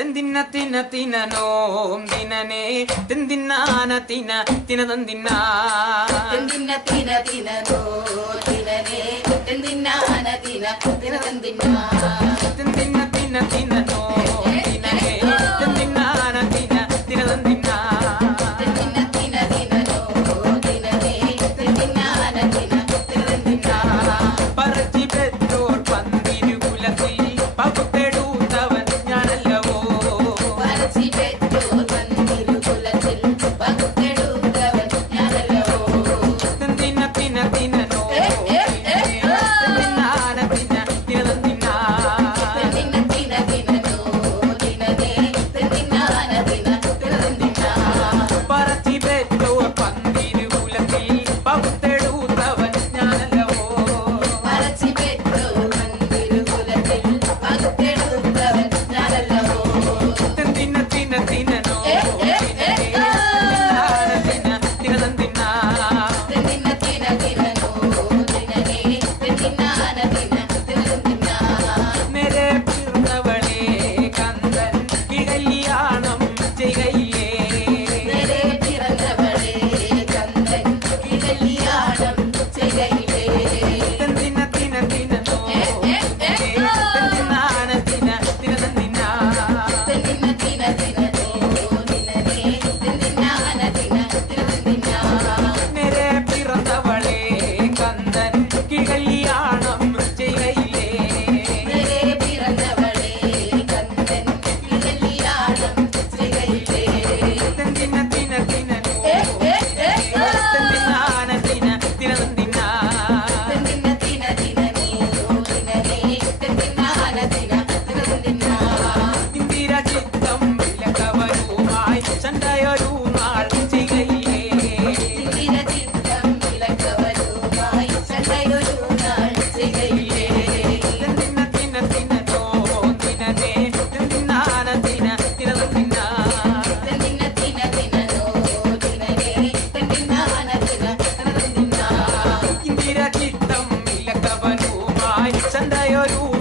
തെന്തിന്ന തിന തിന Noam ദിനനേ തെന്തിന്നാന തിന തിന തന്തിന്ന തെന്തിന്ന തിന തിന no തിനനേ തെന്തിന്നാന തിന തിന തന്തിന്ന O...